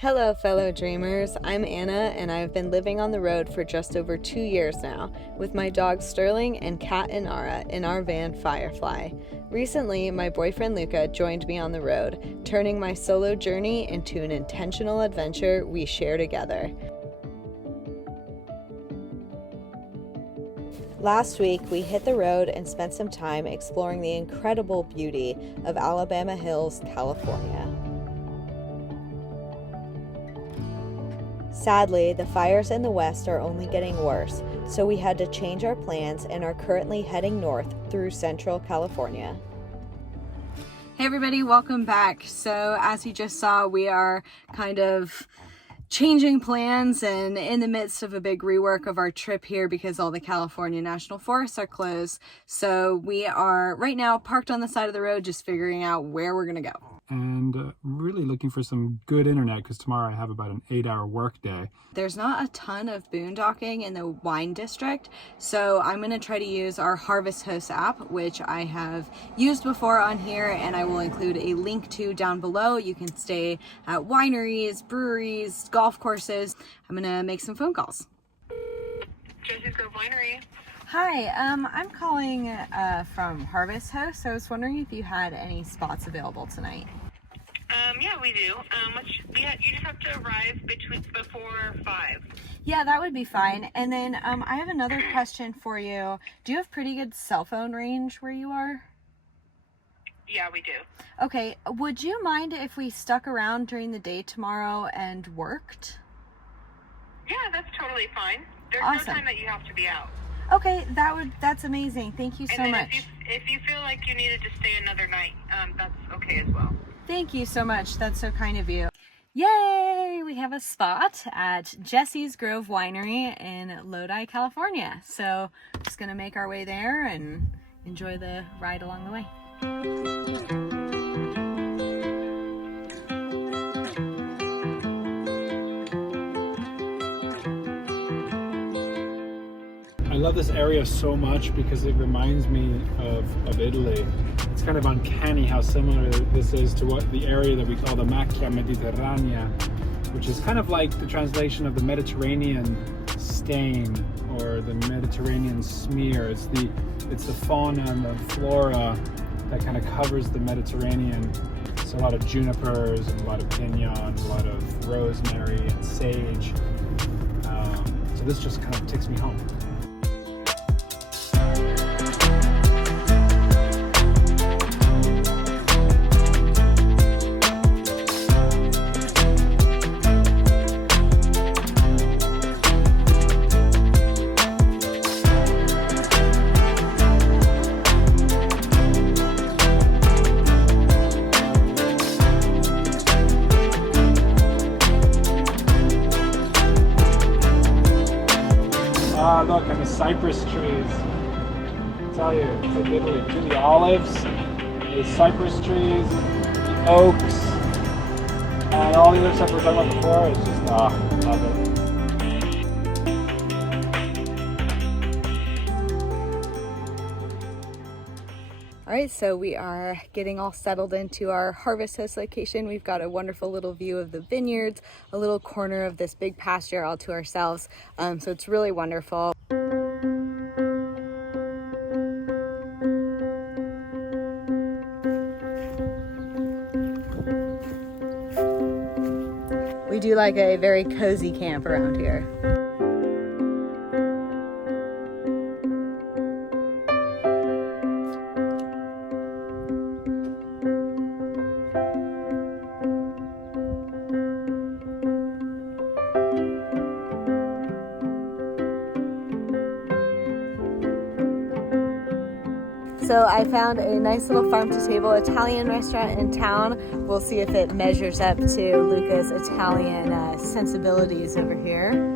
Hello, fellow dreamers. I'm Anna, and I've been living on the road for just over 2 years now, with my dogs Sterling and cat Inara in our van Firefly. Recently, my boyfriend Luca joined me on the road, turning my solo journey into an intentional adventure we share together. Last week, we hit the road and spent some time exploring the incredible beauty of Alabama Hills, California. Sadly, the fires in the west are only getting worse, so we had to change our plans and are currently heading north through Central California. Hey everybody, welcome back. So as you just saw, we are kind of changing plans and in the midst of a big rework of our trip here because all the California national forests are closed. So we are right now parked on the side of the road just figuring out where we're gonna go. And really looking for some good internet because tomorrow I have about an 8-hour work day. There's not a ton of boondocking in the wine district, so I'm going to try to use our Harvest Host app, which I have used before on here, and I will include a link to down below. You can stay at wineries, breweries, golf courses. I'm going to make some phone calls. Jessie's Winery. Hi, I'm calling from Harvest Host. So I was wondering if you had any spots available tonight. Yeah, we do. You just have to arrive before 5. Yeah, that would be fine. And then I have another question for you. Do you have pretty good cell phone range where you are? Yeah, we do. Okay, would you mind if we stuck around during the day tomorrow and worked? Yeah, that's totally fine. There's Awesome. No time that you have to be out. Okay, that's amazing. Thank you so much. If you feel like you needed to stay another night, that's okay as well. Thank you so much. That's so kind of you. Yay! We have a spot at Jessie's Grove Winery in Lodi, California. So just gonna make our way there and enjoy the ride along the way. I love this area so much because it reminds me of Italy. It's kind of uncanny how similar this is to what the area that we call the Macchia Mediterranea, which is kind of like the translation of the Mediterranean stain or the Mediterranean smear. It's the fauna and the flora that kind of covers the Mediterranean. So a lot of junipers and a lot of pinyon, a lot of rosemary and sage. So this just kind of takes me home. Look, and the cypress trees. I tell you, it's like Italy. The olives, the cypress trees, the oaks, and all the other stuff we were talking about before. It's just, love it. All right, so we are getting all settled into our Harvest Host location. We've got a wonderful little view of the vineyards, a little corner of this big pasture all to ourselves. So it's really wonderful. We do like a very cozy camp around here. So I found a nice little farm-to-table Italian restaurant in town. We'll see if it measures up to Luca's Italian sensibilities over here.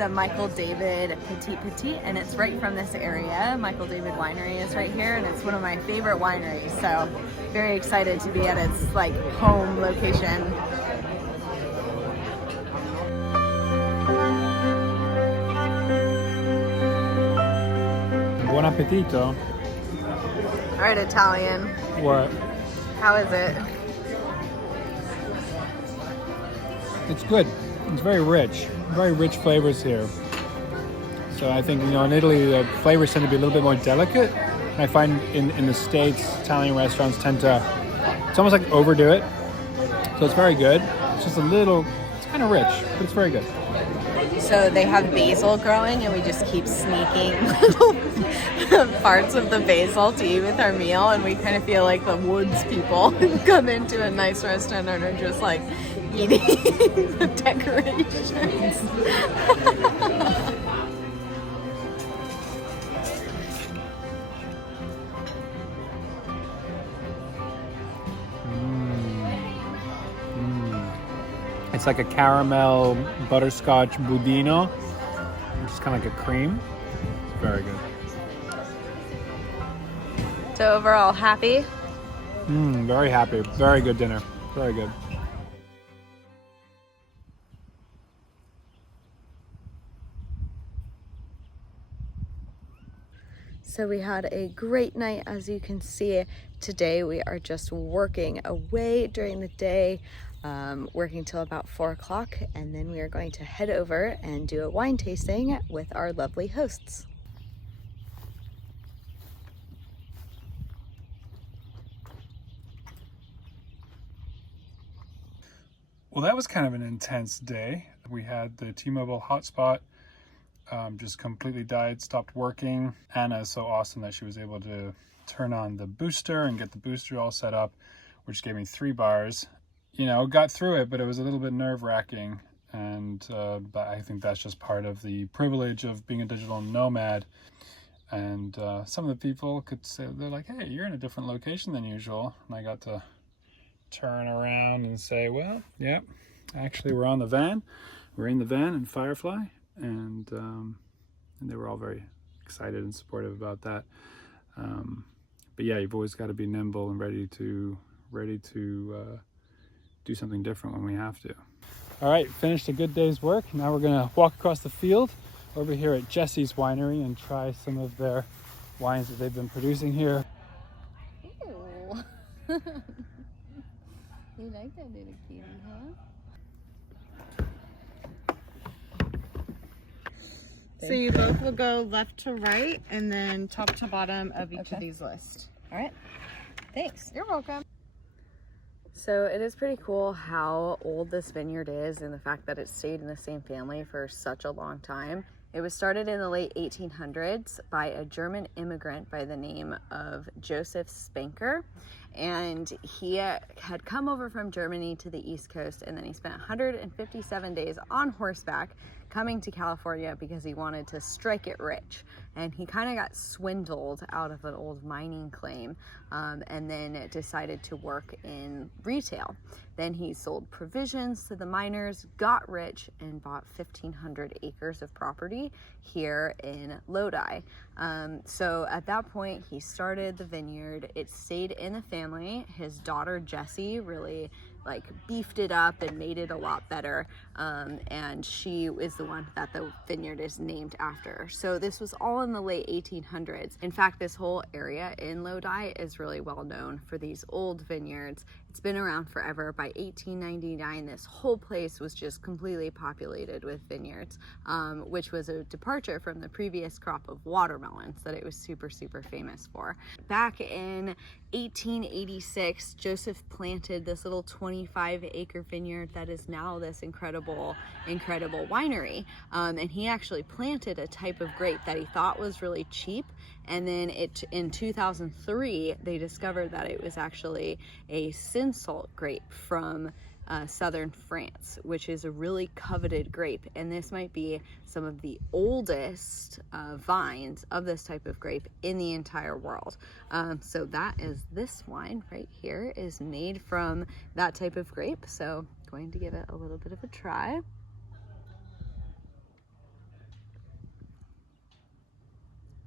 the Michael David Petit, and it's right from this area. Michael David Winery is right here, and it's one of my favorite wineries. So very excited to be at its like home location. Buon appetito. All right, Italian. What? How is it? It's good. It's very rich flavors here. So I think, you know, in Italy, the flavors tend to be a little bit more delicate. I find in the States, Italian restaurants tend to, it's almost like overdo it. So it's very good. It's just a little, it's kind of rich, but it's very good. So they have basil growing, and we just keep sneaking little parts of the basil to eat with our meal, and we kind of feel like the woods people come into a nice restaurant and are just like eating the decorations. It's like a caramel butterscotch budino, which is kind of like a cream. It's very good. So overall, happy? Very happy. Very good dinner. Very good. So we had a great night, as you can see. Today we are just working away during the day, working till about 4 o'clock, and then we are going to head over and do a wine tasting with our lovely hosts. Well, that was kind of an intense day. We had the T-Mobile hotspot just completely died, stopped working. Anna is so awesome that she was able to turn on the booster and get the booster all set up, which gave me 3 bars. You know, got through it, but it was a little bit nerve-wracking. And but I think that's just part of the privilege of being a digital nomad. And some of the people could say, they're like, hey, you're in a different location than usual. And I got to turn around and say, well, yeah, actually we're on the van. We're in the van in Firefly. And they were all very excited and supportive about that. But yeah, you've always got to be nimble and ready to do something different when we have to. All right, finished a good day's work. Now we're gonna walk across the field over here at Jessie's winery and try some of their wines that they've been producing here. Ooh. You like that little kitty, huh? So you both will go left to right and then top to bottom of each of these lists. All right. Thanks. You're welcome. So it is pretty cool how old this vineyard is, and the fact that it stayed in the same family for such a long time. It was started in the late 1800s by a German immigrant by the name of Joseph Spanker. And he had come over from Germany to the East Coast, and then he spent 157 days on horseback coming to California because he wanted to strike it rich. And he kind of got swindled out of an old mining claim, and then decided to work in retail. Then he sold provisions to the miners, got rich, and bought 1,500 acres of property here in Lodi. So at that point, he started the vineyard. It stayed in the family. His daughter, Jessie, really beefed it up and made it a lot better. And she is the one that the vineyard is named after. So this was all in the late 1800s. In fact, this whole area in Lodi is really well known for these old vineyards. It's been around forever. By 1899, this whole place was just completely populated with vineyards, which was a departure from the previous crop of watermelons that it was super, super famous for. Back in 1886, Joseph planted this little 25-acre vineyard that is now this incredible winery. And he actually planted a type of grape that he thought was really cheap. And then in 2003, they discovered that it was actually a Cinsault grape from southern France, which is a really coveted grape. And this might be some of the oldest vines of this type of grape in the entire world. So that is this wine right here, is made from that type of grape. So going to give it a little bit of a try.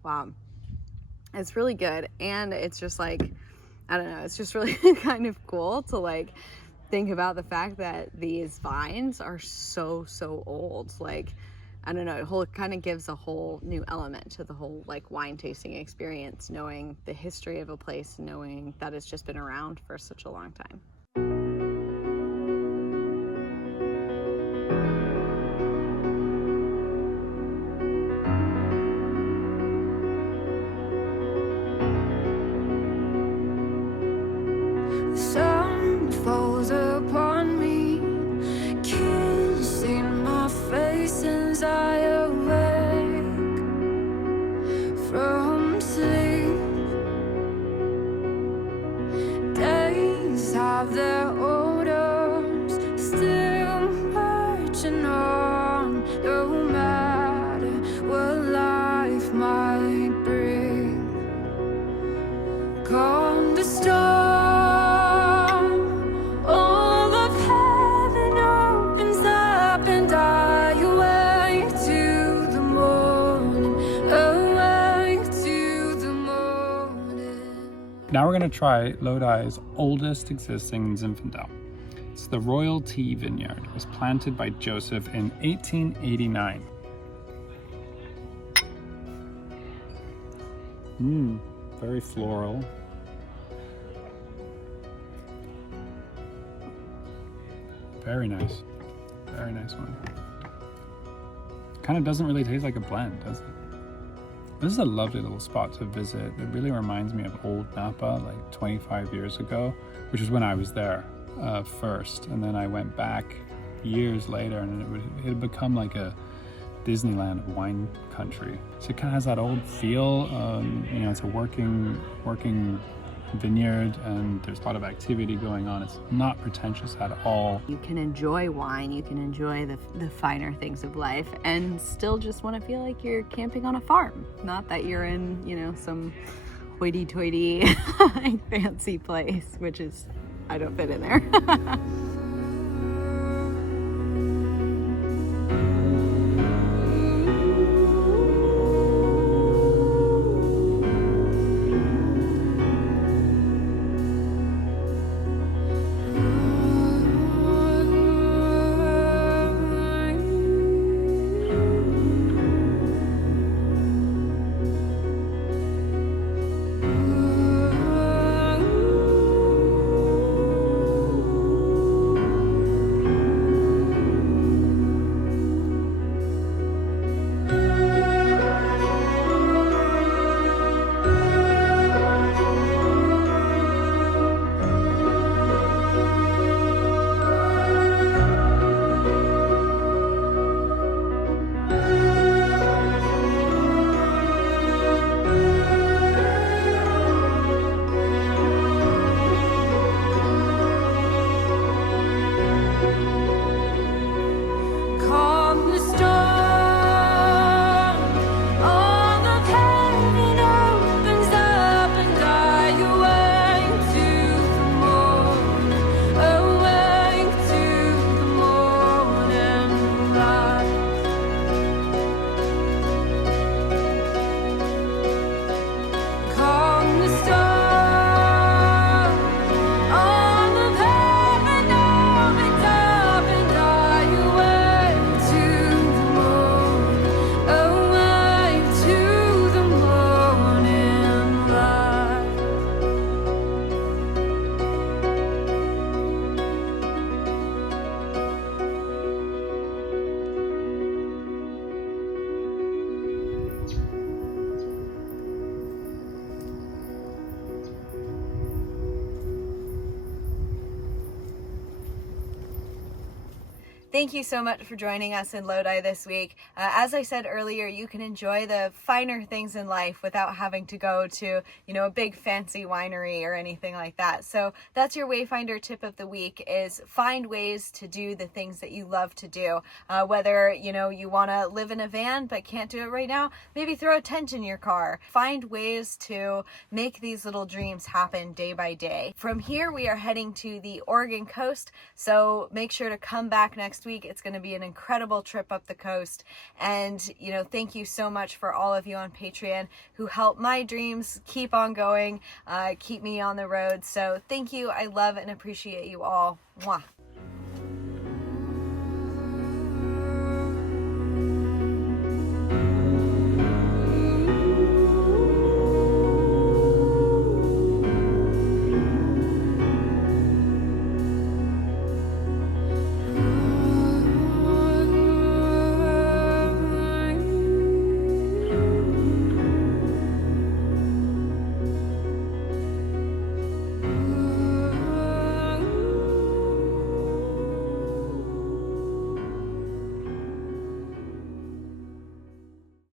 Wow. It's really good. And it's just like, I don't know, it's just really kind of cool to like think about the fact that these vines are so old. Like, I don't know, it kind of gives a whole new element to the whole like wine tasting experience, knowing the history of a place, knowing that it's just been around for such a long time. The sun falls upon me, kissing my face as I awake from sleep. Days have their odors, still marching on, no matter what life might bring. Calm the storm. Now we're going to try Lodi's oldest existing Zinfandel. It's the Royal Tea Vineyard. It was planted by Joseph in 1889. Very floral. Very nice. Very nice one. Kind of doesn't really taste like a blend, does it? This is a lovely little spot to visit. It really reminds me of old Napa, like 25 years ago, which is when I was there first. And then I went back years later, and it had become like a Disneyland of wine country. So it kind of has that old feel. You know, it's a working vineyard, and there's a lot of activity going on. It's not pretentious at all. You can enjoy wine, you can enjoy the finer things of life, and still just want to feel like you're camping on a farm. Not that you're in, you know, some hoity-toity like fancy place, which is, I don't fit in there. Thank you so much for joining us in Lodi this week. As I said earlier, you can enjoy the finer things in life without having to go to, you know, a big fancy winery or anything like that. So that's your Wayfinder tip of the week, is find ways to do the things that you love to do. Whether, you know, you want to live in a van but can't do it right now, maybe throw a tent in your car. Find ways to make these little dreams happen day by day. From here, we are heading to the Oregon coast, so make sure to come back next next week. It's going to be an incredible trip up the coast. And, you know, thank you so much for all of you on Patreon who help my dreams keep on going, keep me on the road. So thank you. I love and appreciate you all. Mwah.